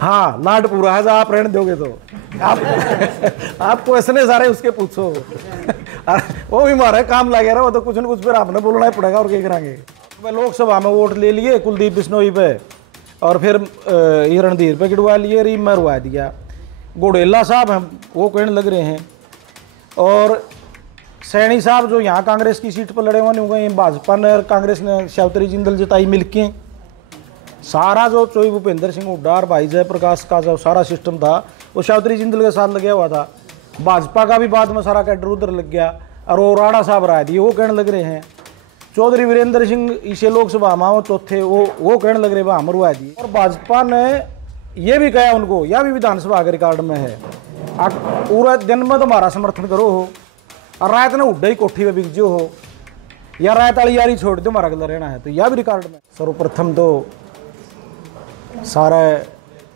हाँ लाड पूरा है, आप रहने दोगे तो आप आपको ऐसे सारे उसके पूछो। वो भी मारे काम लगे रहा, वो तो कुछ न कुछ फिर आपने बोलना ही पड़ेगा और क्या करेंगे। लोकसभा में वोट ले लिए कुलदीप बिश्नोई पे, और फिर ये रणधीर पे गिड़वा लिए, रीम में रुआ दिया। गोडेला साहब हैं वो कहने लग रहे हैं, और सैनी साहब जो यहाँ कांग्रेस की सीट पर लड़े हुए नहीं हुए, भाजपा ने और कांग्रेस ने शावतरी जिंदल जिताई मिलके। सारा जो चोई भूपेंद्र सिंह हुड्डा और भाई जयप्रकाश का जो सारा सिस्टम था वो शावतरी जिंदल के साथ लगा हुआ था। भाजपा का भी बाद में सारा कैडर उधर लग गया, और वो राणा साहब राय दिए, वो कहने लग रहे हैं। चौधरी वीरेंद्र सिंह इसे लोकसभा में वो चौथे, वो कहने लग रहे हम रुआ दिए। और भाजपा ने ये भी कहा उनको, यह भी विधानसभा के रिकॉर्ड में है, पूरा दिन में तुम्हारा समर्थन करो हो, और रात ने उड्डा ही कोठी में बिक जो हो, या रात वाली यारी छोड़ दो, हमारा गला रहना है, तो यह भी रिकॉर्ड में। सर्वप्रथम तो सारा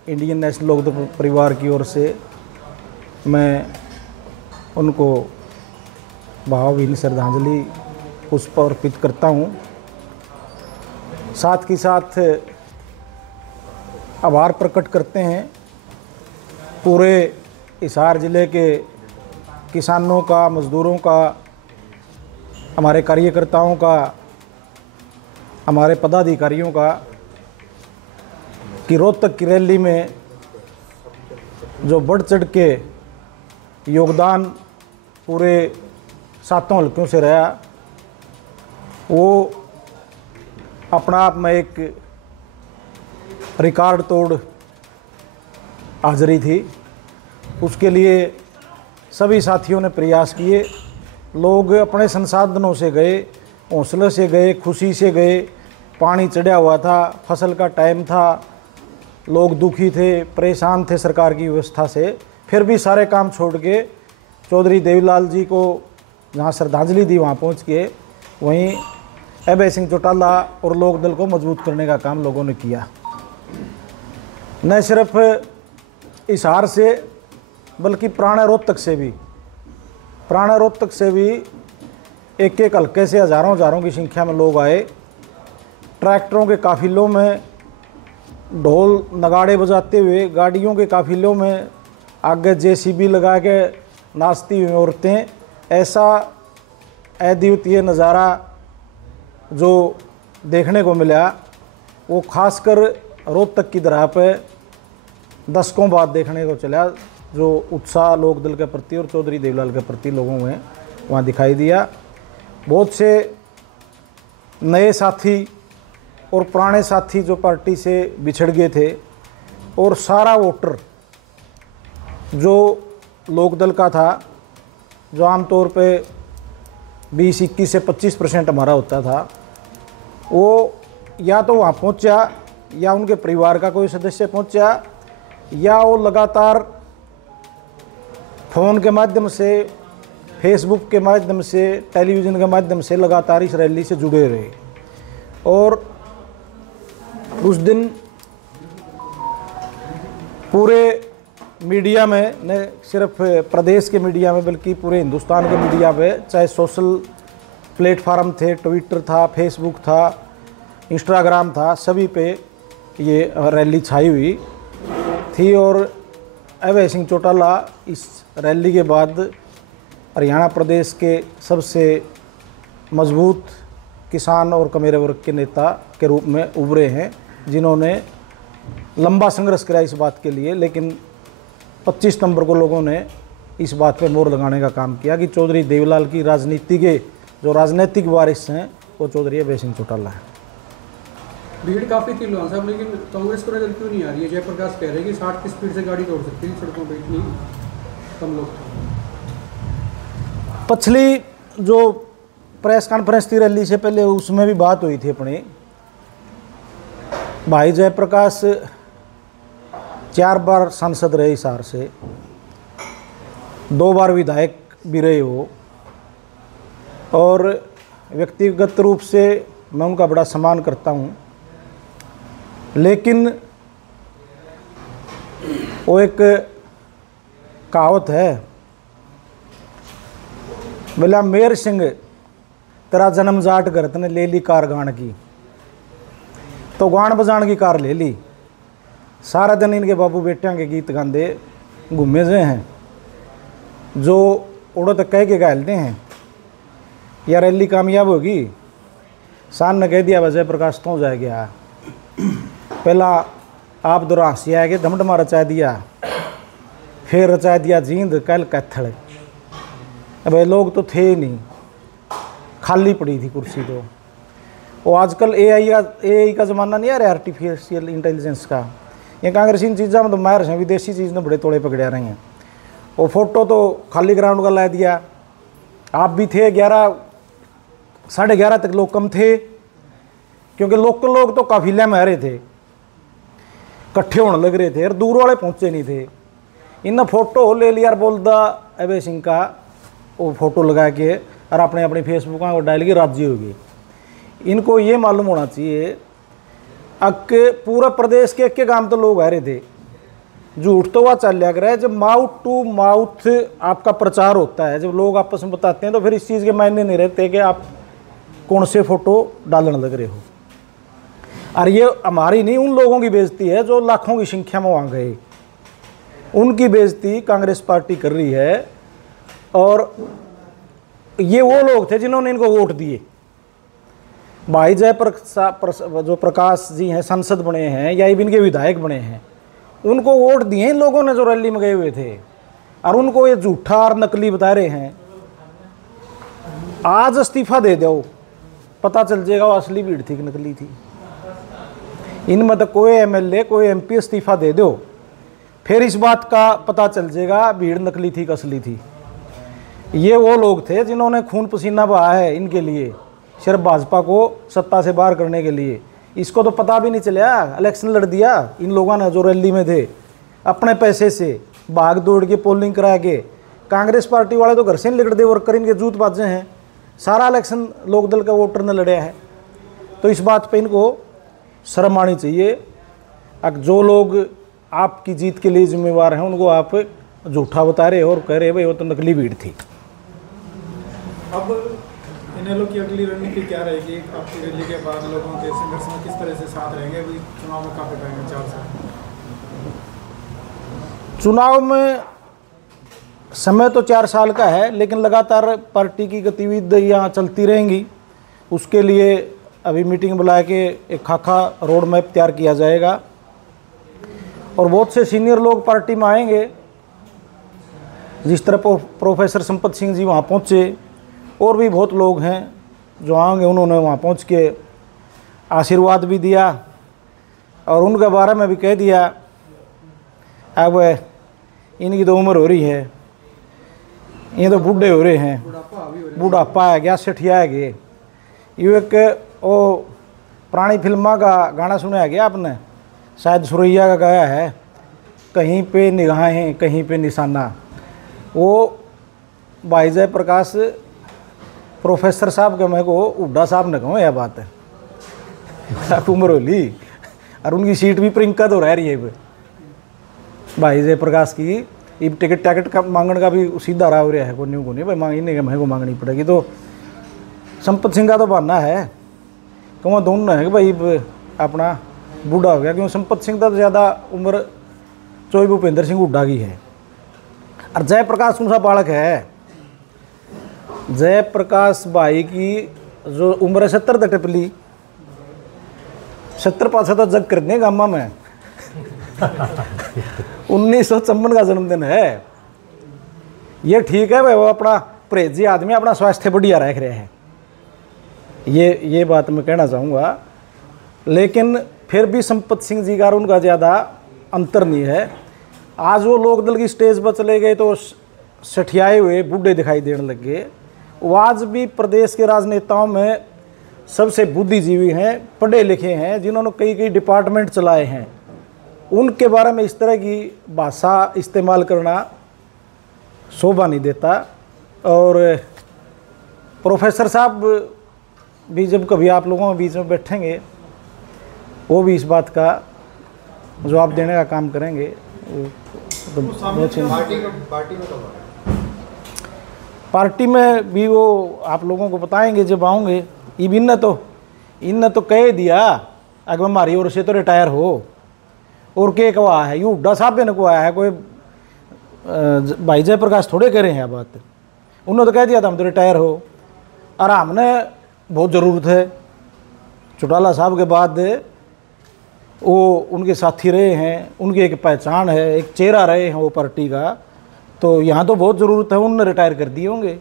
इंडियन नेशनल लोकदल परिवार की ओर से मैं उनको भावभीनी श्रद्धांजलि पुष्प अर्पित करता हूँ। साथ ही साथ आभार प्रकट करते हैं पूरे हिसार जिले के किसानों का, मजदूरों का, हमारे कार्यकर्ताओं का, हमारे पदाधिकारियों का, कि रोहतक की रैली में जो बढ़ चढ़ के योगदान पूरे सातों हल्कों से रहा, वो अपना आप में एक रिकॉर्ड तोड़ हाजिरी थी। उसके लिए सभी साथियों ने प्रयास किए, लोग अपने संसाधनों से गए, हौसले से गए, खुशी से गए। पानी चढ़ा हुआ था, फसल का टाइम था, लोग दुखी थे, परेशान थे सरकार की व्यवस्था से, फिर भी सारे काम छोड़ के चौधरी देवीलाल जी को जहाँ श्रद्धांजलि दी वहाँ पहुँच के वहीं अभय सिंह चौटाला और लोकदल को मजबूत करने का काम लोगों ने किया। न सिर्फ हिसार से बल्कि पुराने रोहतक से भी एक एक हल्के से हज़ारों की संख्या में लोग आए। ट्रैक्टरों के काफिलों में ढोल नगाड़े बजाते हुए, गाड़ियों के काफिलों में आगे जेसीबी लगा के नाचती हुई औरतें, ऐसा अद्वितीय नज़ारा जो देखने को मिला वो खासकर रोहतक की धरा पे दशकों बाद देखने को चला। जो उत्साह लोकदल के प्रति और चौधरी देवीलाल के प्रति लोगों में वहाँ दिखाई दिया। बहुत से नए साथी और पुराने साथी जो पार्टी से बिछड़ गए थे, और सारा वोटर जो लोकदल का था, जो आमतौर पे 20-21 से 25% हमारा होता था, वो या तो वहाँ पहुँचा, या उनके परिवार का कोई सदस्य पहुँचा, या वो लगातार फ़ोन के माध्यम से, फेसबुक के माध्यम से, टेलीविज़न के माध्यम से लगातार इस रैली से जुड़े रहे। और उस दिन पूरे मीडिया में, न सिर्फ प्रदेश के मीडिया में बल्कि पूरे हिंदुस्तान के मीडिया में, चाहे सोशल प्लेटफार्म थे, ट्विटर था, फेसबुक था, इंस्टाग्राम था, सभी पे ये रैली छाई हुई थी। और अभय सिंह चौटाला इस रैली के बाद हरियाणा प्रदेश के सबसे मजबूत किसान और कमेरे वर्ग के नेता के रूप में उभरे हैं, जिन्होंने लंबा संघर्ष किया इस बात के लिए। लेकिन 25 सितंबर को लोगों ने इस बात पे मोहर लगाने का काम किया कि चौधरी देवीलाल की राजनीति के जो राजनीतिक वारिस हैं वो चौधरी अभय सिंह चौटाला है। भीड़ काफ़ी थी लोहान साहब, लेकिन कांग्रेस को नजर क्यों नहीं आ रही है? जयप्रकाश कह रहे हैं कि 60 की स्पीड से गाड़ी दौड़ सकती है सड़कों पर, इतनी कम लोग। पिछली जो प्रेस कॉन्फ्रेंस थी रैली से पहले, उसमें भी बात हुई थी अपनी। भाई जयप्रकाश 4 बार सांसद रहे हिसार से, 2 बार विधायक भी रहे हो, और व्यक्तिगत रूप से मैं उनका बड़ा सम्मान करता हूँ। लेकिन वो एक कहावत है, बोला मेर सिंह तेरा जन्म जाट घर तने ले ली कार गान की, तो गान बजान की कार ले ली। सारा दिन इनके बाबू बेटियां के गीत गाते घूमे से हैं, जो उड़ो तक कह के गालते हैं यार रैली कामयाब होगी। सान ने कह दिया वह जयप्रकाश तो जाए गया, पहला आप दुरासी आएगे धमधमा रचा दिया, फिर रचा दिया जींद कल कैथल। अब लोग तो थे ही नहीं, खाली पड़ी थी कुर्सी तो। वो आजकल एआई का ज़माना नहीं आ रहा, आर्टिफिशियल इंटेलिजेंस का। ये कांग्रेस इन चीज़ों में तो माहिर हैं, विदेशी चीज़ ने बड़े तोड़े पकड़ा रही हैं। वो फोटो तो खाली ग्राउंड का ला दिया, आप भी थे 11 साढ़े 11 तक लोग कम थे, क्योंकि लोकल लोग तो काफिले में आ रहे थे, इकट्ठे होने लग रहे थे और दूर वाले पहुंचे नहीं थे। इन फोटो ले लिया और बोलता अभय सिंह का वो फोटो लगा के और अपने अपने फेसबुक में डाल के राजी होगी। इनको ये मालूम होना चाहिए कि पूरा प्रदेश के एक गांव तो लोग आ रहे थे। झूठ तो वह चल लिया करे, जब माउथ टू माउथ आपका प्रचार होता है, जब लोग आपस में बताते हैं तो फिर इस चीज़ के मायने नहीं रहते कि आप कौन से फोटो डालने लग रहे हो। और ये हमारी नहीं, उन लोगों की बेइज्जती है जो लाखों की संख्या में वहाँ गए, उनकी बेइज्जती कांग्रेस पार्टी कर रही है। और ये वो लोग थे जिन्होंने इनको वोट दिए। भाई जो प्रकाश जी हैं सांसद बने हैं या इनके विधायक बने हैं, उनको वोट दिए इन लोगों ने जो रैली में गए हुए थे, और उनको ये झूठा और नकली बता रहे हैं। आज इस्तीफा दे दो, पता चल जाएगा वो असली भीड़ थी कि नकली थी। इनमें तो कोई एमएलए कोई एमपी इस्तीफा दे दो, फिर इस बात का पता चल जाएगा भीड़ नकली थी कि असली थी। ये वो लोग थे जिन्होंने खून पसीना बहाया है इनके लिए, सिर्फ भाजपा को सत्ता से बाहर करने के लिए। इसको तो पता भी नहीं चला, इलेक्शन लड़ दिया इन लोगों ने जो रैली में थे, अपने पैसे से भाग दौड़ के पोलिंग करा के। कांग्रेस पार्टी वाले तो घर से नहीं लिखते, वर्कर इनके जूत बाजे हैं। सारा इलेक्शन लोकदल का वोटर ने लड़े है, तो इस बात पे इनको शर्म आनी चाहिए। अब जो लोग आपकी जीत के लिए जिम्मेवार हैं उनको आप झूठा बता रहे हो और कह रहे भाई वो तो नकली भीड़ थी। अब इनेलो की अगली रणनीति क्या रहेगी? आपकी रैली के बाद लोगों के संघर्ष में किस तरह से साथ रहेंगे? अभी चुनाव में काफी टाइम है, 4 साल। चुनाव में समय तो 4 साल का है, लेकिन लगातार पार्टी की गतिविधियाँ चलती रहेंगी। उसके लिए अभी मीटिंग बुला के एक खाका रोड मैप तैयार किया जाएगा और बहुत से सीनियर लोग पार्टी में आएंगे। जिस तरह प्रोफेसर संपत सिंह जी वहाँ पहुँचे, और भी बहुत लोग हैं जो आएंगे। उन्होंने वहाँ पहुँच के आशीर्वाद भी दिया और उनके बारे में भी कह दिया अब इनकी तो उम्र हो रही है, ये तो बूढ़े हो रहे हैं, बुढ़ापा आ गया, सठिया आ गए। ये एक वो पुरानी फिल्मा का गाना सुना गया आपने, शायद सुरैया का गाया है, कहीं पे निगाहें कहीं पे निशाना। वो भाई जयप्रकाश प्रोफेसर साहब के मैं को हुड्डा साहब ने कहो यह बात है। आप उम्र हो ली और उनकी सीट भी प्रियंका तो रह रही है भाई जयप्रकाश की। अब टिकट का मांगने का भी सीधा रहा हो रहा है, को नहीं भाई मांगने का मैं को मांगनी पड़ेगी। तो संपत सिंह का तो बहाना है, कहूँ दोनों है कि भाई अपना बूढ़ा हो गया, क्योंकि संपत सिंह का तो ज़्यादा उम्र चोई भूपेंद्र सिंह हुड्डा की है। और जयप्रकाश कौन सा बालक है? जयप्रकाश भाई की जो उम्र है 70 तक टिपली, 70 पास तो जग कर दें गामा में। 1954 का जन्मदिन है। ये ठीक है भाई, वो अपना परहेजी आदमी अपना स्वास्थ्य बढ़िया रख रहे हैं, ये बात मैं कहना चाहूँगा। लेकिन फिर भी संपत सिंह जी का उनका ज़्यादा अंतर नहीं है। आज वो लोकदल की स्टेज पर चले गए तो सठियाए हुए बूढ़े दिखाई देने लग गए। वो आज भी प्रदेश के राजनेताओं में सबसे बुद्धिजीवी हैं, पढ़े लिखे हैं, जिन्होंने कई कई डिपार्टमेंट चलाए हैं। उनके बारे में इस तरह की भाषा इस्तेमाल करना शोभा नहीं देता। और प्रोफेसर साहब भी जब कभी आप लोगों के बीच में बैठेंगे, वो भी इस बात का जवाब देने का काम करेंगे। पार्टी में भी वो आप लोगों को बताएंगे जब आओगे। इनने तो कह दिया अगर हमारी ओर से तो रिटायर हो, और के कहा है, यू हुड्डा साहब ने को आया है, कोई भाई जयप्रकाश थोड़े कह रहे हैं बात। उन्होंने तो कह दिया था हम तो रिटायर हो, और हमने बहुत ज़रूरत है। चौटाला साहब के बाद वो उनके साथी रहे हैं, उनकी एक पहचान है, एक चेहरा रहे हैं वो पार्टी का, तो यहाँ तो बहुत ज़रूरत है, उन्होंने रिटायर कर दिए होंगे।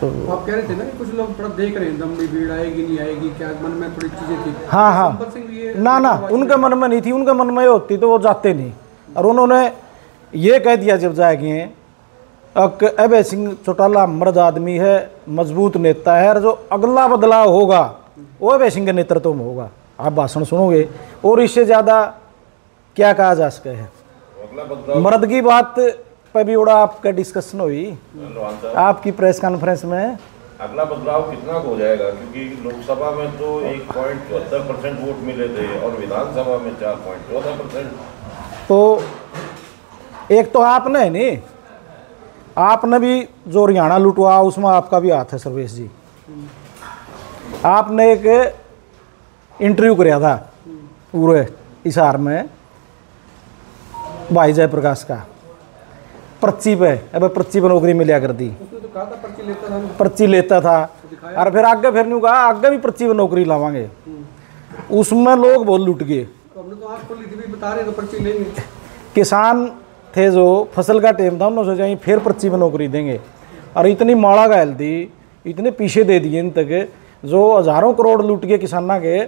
तो आप कह रहे थे ना कि कुछ लोग थोड़ा देख रहे हैं दम में भीड़ आएगी नहीं आएगी, क्या मन में थोड़ी चीज़ें थी। हाँ हाँ, संपत सिंह भी ये ना उनके मन में नहीं थी, उनके मन में ये होती तो वो जाते नहीं। और उन्होंने ये कह दिया जब जाएंगे अभय सिंह चौटाला मर्द आदमी है, मजबूत नेता है, और जो अगला बदलाव होगा वो अभय सिंह के नेतृत्व में होगा। आप भाषण सुनोगे और इससे ज़्यादा क्या कहा जा सके है। मर्द की बात पर भी बड़ा आपका डिस्कशन हुई आपकी प्रेस कॉन्फ्रेंस में। अगला बदलाव कितना हो जाएगा, क्योंकि लोकसभा में तो 1.74% वोट मिले थे और विधानसभा में 4.14%। तो एक तो आपने है नहीं, आपने भी जो हरियाणा लुटवा उसमें आपका भी हाथ है सर्वेश जी। आपने एक इंटरव्यू कराया था पूरे हिसार में भाई जयप्रकाश का, पर्ची पे, अब पर्ची पे नौकरी मिला कर दी। उसने तो कहा था पर्ची लेता था, पर्ची लेता था, और फिर आगे फिर नहीं कहा आगे भी पर्ची पे नौकरी लावांगे। उसमें लोग बहुत लुट गए। तो हमने तो आँख खोली थी भी बता रहे तो पर्ची लेंगे। किसान थे जो फसल का टाइम था, उन्होंने सोचा फिर पर्ची पे नौकरी देंगे, और इतनी माड़ा घायल दी, इतने पीछे दे दिए इन तक, जो हज़ारों करोड़ लूट गए किसाना के।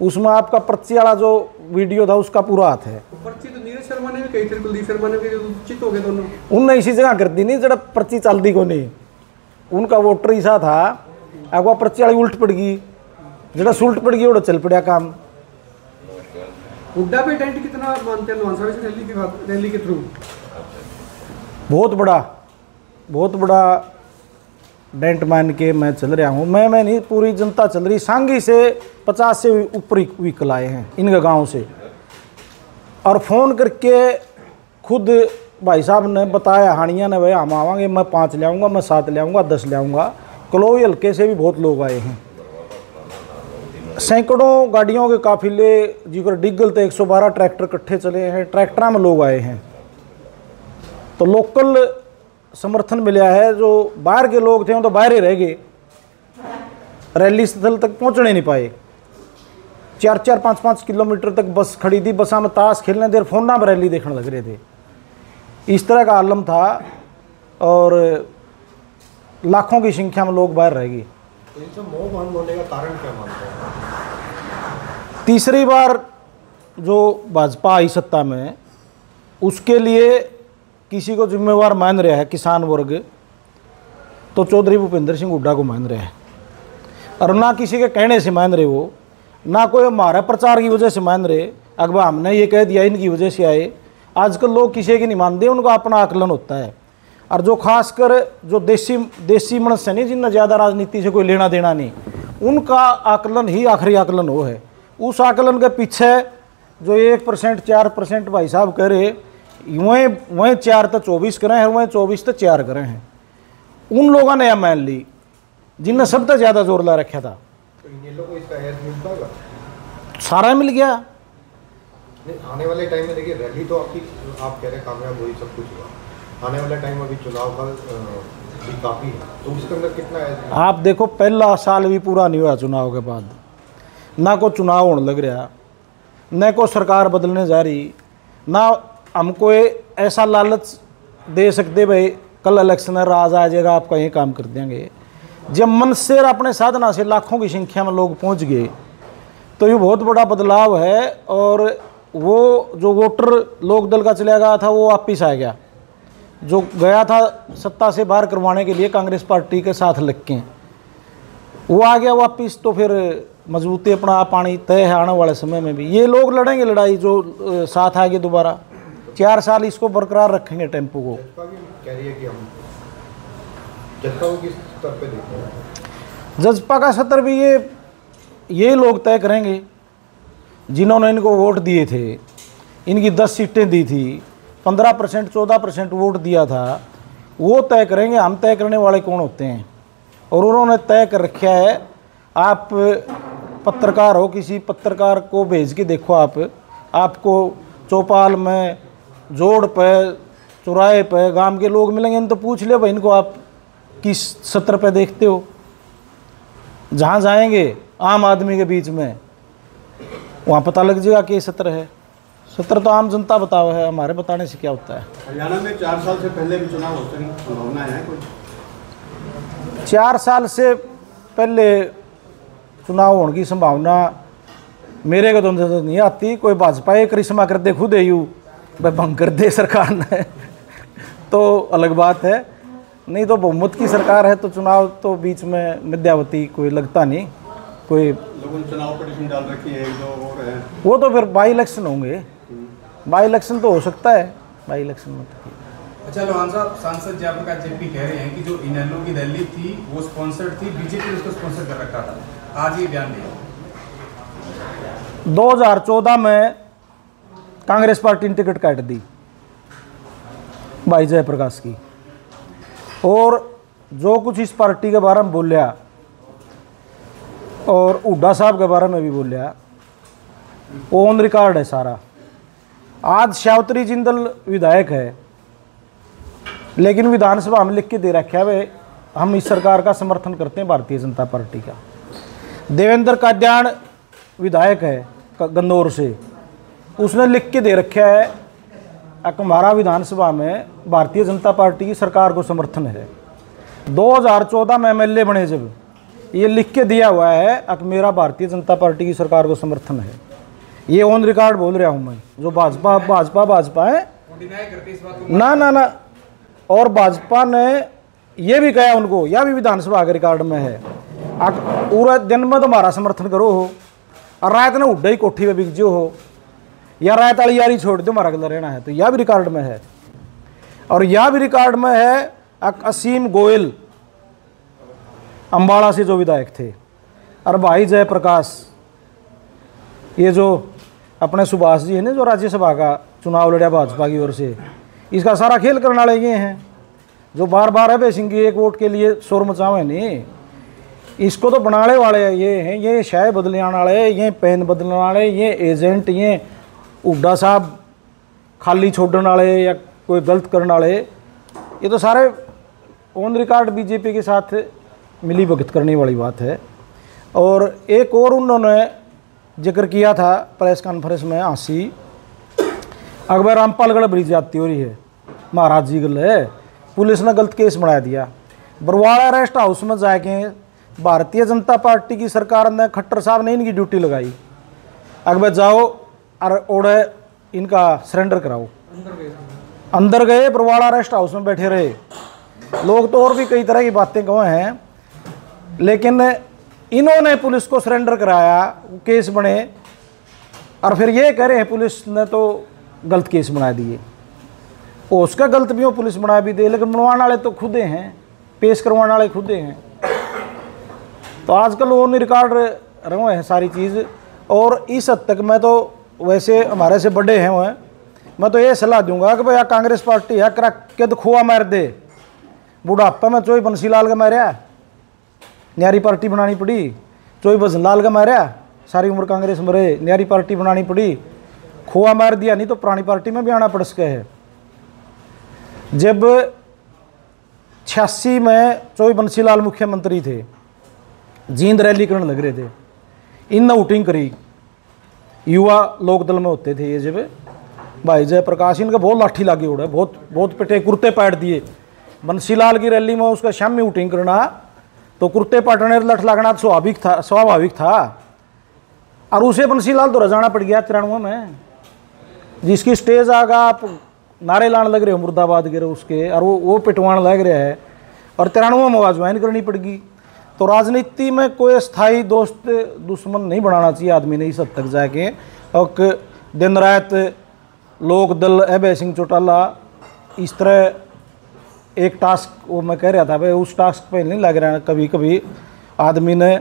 उसमें आपका पर्ची वाला जो वीडियो था उसका पूरा हाथ है। पर्ची तो नीरज शर्मा ने भी कही थी, कुलदीप शर्मा ने भी, चित हो गए दोनों। उनने इसी जगह कर दी नहीं जरा पर्ची चलती को नहीं, उनका वोटर ऐसा था अगवा पर्ची वाली उल्ट पड़ गई, जरा सुल्ट पड़ गई वो चल पड़ा काम। हुड्डा पे टेंट कितना मानते हैं लोहांसा में रैली के बाद, रैली के थ्रू? बहुत बड़ा डेंट मान के मैं चल रहा हूँ। मैं नहीं, पूरी जनता चल रही। सांगी से 50 से ऊपर व्हीकल आए हैं इनके गांव से, और फ़ोन करके खुद भाई साहब ने बताया, हानिया ने, भाई हम आवांगे, मैं 5 ले आऊँगा, मैं 7 ले आऊँगा, 10 ले आऊँगा। कलोई हल्के से भी बहुत लोग आए हैं, सैकड़ों गाड़ियों के काफिले, जिगर डिगल तो 112 ट्रैक्टर इकट्ठे चले हैं, ट्रैक्टर में लोग आए हैं। तो लोकल समर्थन मिला है। जो बाहर के लोग थे वो तो बाहर ही रह गए, रैली स्थल तक पहुंचने नहीं पाए। 4-4, 5-5 किलोमीटर तक बस खड़ी थी, बसा में ताश खेलने देर फोन में रैली देखने लग रहे थे। इस तरह का आलम था, और लाखों की संख्या में लोग बाहर रह गए। तो मोह भंग होने का कारण क्या मानते हैं? तीसरी बार जो भाजपा आई सत्ता में, उसके लिए किसी को जिम्मेवार मान रहा है किसान वर्ग, तो चौधरी भूपेंद्र सिंह हुड्डा को मान रहा है। और ना किसी के कहने से मान रहे वो, ना कोई हमारा प्रचार की वजह से मान रहे, अकबर हमने ये कह दिया इनकी वजह से आए। आजकल लोग किसी की नहीं मानते, उनका अपना आकलन होता है। और जो खासकर जो देसी मनुष्य नहीं, जिनने ज़्यादा राजनीति से कोई लेना देना नहीं, उनका आकलन ही आखिरी आकलन वो है। उस आकलन के पीछे जो 1%, 4% भाई साहब कह रहे, वहीं 4 तो 24 करें हैं, वहीं 24 तो 4 करें हैं, उन लोगों ने यह मान ली जिनने सब तक ज़्यादा जोर ला रखा था। तो इन लोगों को इसका एज मिलता होगा? सारा मिल गया। नहीं, आने वाले टाइम में देखिए, रैली तो आपकी, आप कह रहे कामयाब हुई, सब कुछ हुआ। आने वाला टाइम अभी चुनाव का भी काफ़ी है, तो उसके अंदर कितना है? आप देखो, पहला साल भी पूरा नहीं हुआ चुनाव के बाद, ना को चुनाव होने लग रहा, न को सरकार बदलने जा रही, ना हमको ऐसा लालच दे सकते भाई कल इलेक्शन है, राज आ जाएगा आपका ये काम कर देंगे। जब मन से अपने साधना से लाखों की संख्या में लोग पहुंच गए, तो ये बहुत बड़ा बदलाव है। और वो जो वोटर लोक दल का चला गया था वो वापिस आ गया, जो गया था सत्ता से बाहर करवाने के लिए कांग्रेस पार्टी के साथ लग के, वो आ गया वापिस। तो फिर मजबूती अपना आप पानी तय है। आने वाले समय में भी ये लोग लड़ेंगे लड़ाई, जो साथ आएंगे दोबारा 4 साल इसको बरकरार रखेंगे टेम्पो को। जजपा भी कह रही है कि हम जजपा को किस स्तर पे देखते हैं? जजपा का सत्र भी ये लोग तय करेंगे जिन्होंने इनको वोट दिए थे। इनकी 10 सीटें दी थी, 15%, 14% वोट दिया था, वो तय करेंगे हम तय करने वाले कौन होते हैं। और उन्होंने तय कर रखा है, आप पत्रकार हो, किसी पत्रकार को भेज के देखो आपको चौपाल में, जोड़ पे, चौराहे पे गांव के लोग मिलेंगे, तो पूछ ले भाई इनको आप किस सत्र पे देखते हो। जहाँ जाएंगे आम आदमी के बीच में, वहाँ पता लग जाएगा कि ये सत्र है। सत्र तो आम जनता बताओ है, हमारे बताने से क्या होता है। हरियाणा में 4 साल से पहले भी चुनाव होने की संभावना है कोई? 4 साल से पहले चुनाव होने की संभावना मेरे को तो नजर नहीं आती। कोई भाजपा ये करिश्मा कर दे खुद यू वह भंग कर दे सरकार ने तो अलग बात है, नहीं तो बहुमत की सरकार है तो चुनाव तो बीच में मध्यावधि कोई लगता नहीं। कोई लोगों ने चुनाव पटिशन डाल रखी है, 1-2 और है, वो तो फिर बाई इलेक्शन होंगे। बाई इलेक्शन तो हो सकता है, बाई इलेक्शन में तो। अच्छा लोहान साहब, सांसद जयप्रकाश जेपी कह रहे हैं कि जो इनेलो की रैली थी वो स्पॉन्सर्ड थी, बीजेपी ने उसको स्पॉन्सर कर रखा था। आज ये बयान दिया। 2014 में कांग्रेस पार्टी ने टिकट काट दी भाई जयप्रकाश की, और जो कुछ इस पार्टी के बारे में बोलिया और हुड्डा साहब के बारे में भी बोलिया, वो ऑन रिकॉर्ड है सारा। आज श्यावतरी जिंदल विधायक है, लेकिन विधानसभा में लिख के दे रखा है वे हम इस सरकार का समर्थन करते हैं, भारतीय जनता पार्टी का। देवेंद्र काद्यान विधायक है गंदौर से, उसने लिख के दे रखा है कि हमारा विधानसभा में भारतीय जनता पार्टी की सरकार को समर्थन है। 2014 में एमएलए बने जब ये लिख के दिया हुआ है कि मेरा भारतीय जनता पार्टी की सरकार को समर्थन है। ये ऑन रिकॉर्ड बोल रहा हूँ मैं। जो भाजपा है ना, और भाजपा ने ये भी कहा उनको, यह भी विधानसभा के रिकॉर्ड में है, पूरे दिन में तुम्हारा समर्थन करो हो और रात ने उड्डा ही कोठी में बिक जो हो, या रात वाली यारी छोड़ दो हमारा गला रहना है, तो यह भी रिकॉर्ड में है। और यह भी रिकॉर्ड में है असीम गोयल अम्बाड़ा से जो विधायक थे, और भाई जयप्रकाश, ये जो अपने सुभाष जी है ना जो राज्यसभा का चुनाव लड़ा भाजपा की ओर से, इसका सारा खेल करने वाले ये हैं जो बार बार है सिंह की एक वोट के लिए शोर मचावे नहीं। इसको तो बनाने वाले ये हैं, ये शाय बदलने वाले, ये पेन बदलने वाले, ये एजेंट, ये हुड्डा साहब खाली छोड़ने वाले या कोई गलत करने वाले, ये तो सारे ऑन रिकॉर्ड बीजेपी के साथ मिली भगत करने वाली बात है। और एक और उन्होंने जिक्र किया था प्रेस कॉन्फ्रेंस में, आसी अकबर रामपालगढ़ ब्रिज जाती हो रही है महाराज जी गल है, पुलिस ने गलत केस बना दिया। बरवाड़ा रेस्ट हाउस में जाके भारतीय जनता पार्टी की सरकार ने, खट्टर साहब ने इनकी ड्यूटी लगाई, अकबर जाओ और ओढ़े इनका सरेंडर कराओ। अंदर गए, बरवाड़ा रेस्ट हाउस में बैठे रहे। लोग तो और भी कई तरह की बातें कहे हैं, लेकिन इन्होंने पुलिस को सरेंडर कराया, केस बने, और फिर ये कह रहे हैं पुलिस ने तो गलत केस बना दिए। उसका गलत भी हो पुलिस बना भी दे, लेकिन बनवाने वाले तो खुदे हैं, पेश करवाने वाले खुदे हैं। तो आजकल वो रिकॉर्ड रहे हैं सारी चीज़। और इस हद तक मैं तो वैसे हमारे से बड़े हैं वह, मैं तो ये सलाह दूंगा कि भाई कांग्रेस पार्टी है करा के तो खोआ मार दे। बुढ़ापा में चोई बंसीलाल का मारा, न्यारी पार्टी बनानी पड़ी, चोई भजनलाल का मारा, सारी उम्र कांग्रेस में रहे, न्यारी पार्टी बनानी पड़ी, खोआ मार दिया, नहीं तो पुरानी पार्टी में भी आना पड़ सके है। जब 86 में चोई बंसीलाल मुख्यमंत्री थे, जींद रैली करने लग रहे थे, इन वोटिंग करी, युवा लोकदल में होते थे ये, जब भाई जयप्रकाश इनका बहुत लाठी लागी उड़ा, बहुत पिटे, कुर्ते पाट दिए। बंसीलाल की रैली में उसका शामी वोटिंग करना तो कुर्ते पाटने लठ लगना स्वाभाविक था, और उसे बंसीलाल तो रजाना पड़ गया 93 में, जिसकी स्टेज आगा आप नारे लाने लग रहे हो मुर्दाबाद गिरे उसके, और वो पिटवाने लग रहा है, और 93 में ज्वाइन करनी पड़गी। तो राजनीति में कोई स्थायी दोस्त दुश्मन नहीं बनाना चाहिए आदमी ने इस हद तक जाके। और दिन रात लोक दल अभय सिंह चौटाला इस तरह एक टास्क, वो मैं कह रहा था भाई उस टास्क पे नहीं लग रहा है। कभी कभी आदमी ने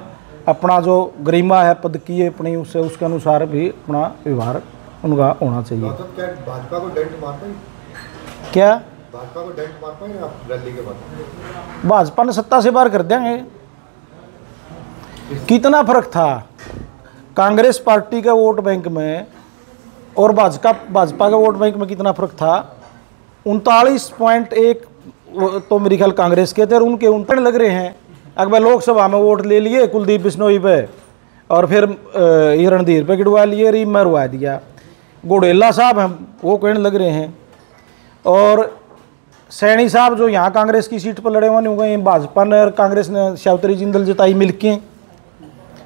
अपना जो गरिमा है पद की है अपनी, उसके अनुसार भी अपना व्यवहार उनका होना चाहिए। तो क्या भाजपा को डेंट मार पाए? क्या भाजपा को डेंट मार पाए आप रैली के बाद? भाजपा ने सत्ता से बाहर कर देंगे। कितना फर्क था कांग्रेस पार्टी के वोट बैंक में और भाजपा के वोट बैंक में कितना फर्क था? 39.1 तो मेरे ख्याल कांग्रेस के थे और उनके 39 लग रहे हैं। अगर लोकसभा में वोट ले लिए कुलदीप बिश्नोई पे और फिर ये रणधीर पे गिड़वा लिए, रीम में रुआ दिया। गोडेला साहब हैं वो कहने लग रहे हैं, और सैनी साहब जो यहाँ कांग्रेस की सीट पर लड़े हुए नहीं हो गए। भाजपा ने और कांग्रेस ने शावतरी जिंदल जिताई मिलके।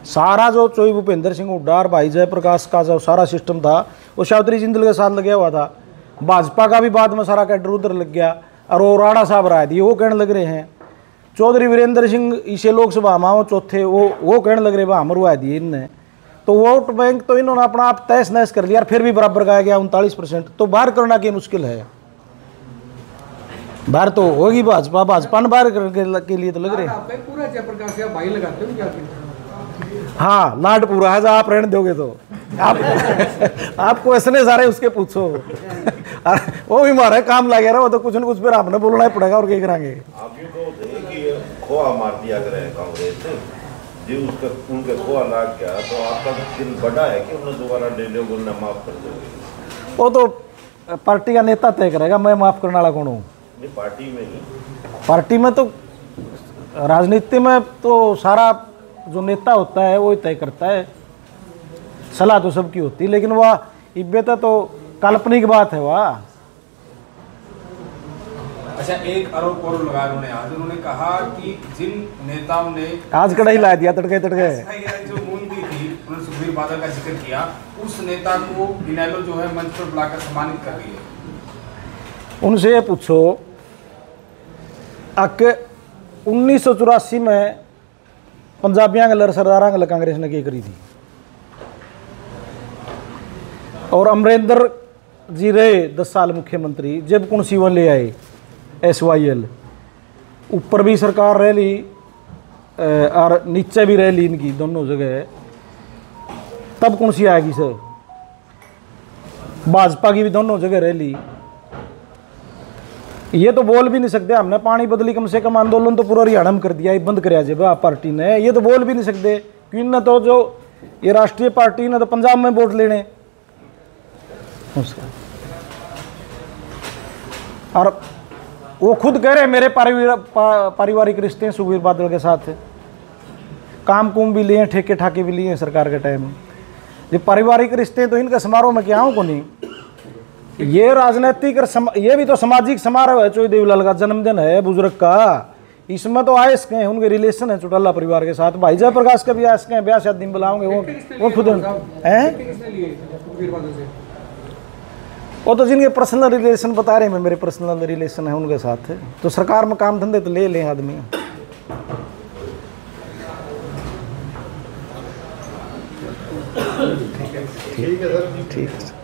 सारा जो चोई भूपेंद्र सिंह हुड्डा और भाई जयप्रकाश का जो सारा सिस्टम था वो शावतरी जिंदल के साथ लगा हुआ था। भाजपा का भी बाद में सारा कैडर उधर लग गया और वो राणा साहब राय दिए वो कहने लग रहे हैं। चौधरी वीरेंद्र सिंह इसे लोकसभा में वो चौथे वो कहने लग रहे हैं हम रुआ दिए इनने। तो वोट बैंक तो इन्होंने अपना आप तहस नहस कर लिया, फिर भी बराबर गाया गया 39%। तो बाहर करना की मुश्किल है, बाहर तो होगी भाजपा ने बाहर के लिए तो लग रहे हैं। पूरा जयप्रकाश या भाई लगाते हो क्या? हाँ, लाड पूरा है, आप रहने दोगे तो आपको ऐसे सारे उसके पूछो। वो भी मारे काम लगे रहा, वो तो कुछ न कुछ फिर आपने बोलना ही पड़ेगा और क्या करेंगे। आप यूँ तो थे कि खोआ मार दिया करें कांग्रेस जी, उसका उनके खोआ लाग गया तो आपका दिल बड़ा है कि उन्हें दोबारा ले लो, उन्हें माफ कर दोगे? वो तो पार्टी का नेता तय करेगा, मैं माफ करने वाला कौन हूँ? पार्टी में ही, पार्टी में तो राजनीति में तो सारा जो नेता होता है वो ही तय करता है, सलाह तो सबकी होती है, लेकिन वह इब्बे तो काल्पनिक बात है वह। अच्छा, एक आरोप और लगाया उन्होंने आज, उन्होंने कहा कि जिन नेताओं ने आज कड़ाई ला दिया तड़के जो मूंद दी थी, उन्होंने सुखबीर बादल का जिक्र किया, उस नेता को इनेलो जो है मंच पर बुलाकर सम्मानित कर रही है। उनसे ये पूछो कि 1984 में पंजाबियां गलर सरदारा गल कांग्रेस ने क्या करी थी, और अमरिंदर जी रहे 10 साल मुख्यमंत्री, जब कौन सी वन ले आए SYL, ऊपर भी सरकार रह ली और नीचे भी रह ली इनकी दोनों जगह, तब कौन सी आएगी सर? भाजपा की भी दोनों जगह रह ली। ये तो बोल भी नहीं सकते हमने पानी बदली कम से कम आंदोलन तो पूरा हरियाणा में कर दिया, ये बंद कराया जब आप पार्टी ने, ये तो बोल भी नहीं सकते क्यों ना, तो जो ये राष्ट्रीय पार्टी ने तो पंजाब में वोट लेने। और वो खुद कह रहे हैं मेरे पारिवारिक रिश्ते हैं सुखबीर बादल के साथ, काम कुम भी लिए, ठेके ठाके भी लिए सरकार के टाइम। ये पारिवारिक रिश्ते तो इनका समारोह में क्या हो को नहीं, ये राजनीतिक और ये भी तो सामाजिक समारोह है। चौधरी देवीलाल का जन्मदिन है बुजुर्ग का, इसमें तो आए इसके उनके रिलेशन है चौटाला परिवार के साथ। भाई जयप्रकाश का भी आए इसके ब्याह शादी में बुलाओगे वो खुद हैं, वो तो जिनके पर्सनल रिलेशन बता रहे हैं, मेरे पर्सनल रिलेशन है उनके साथ। तो सरकार में काम धंधे तो ले लें आदमी। ठीक है सर, ठीक है।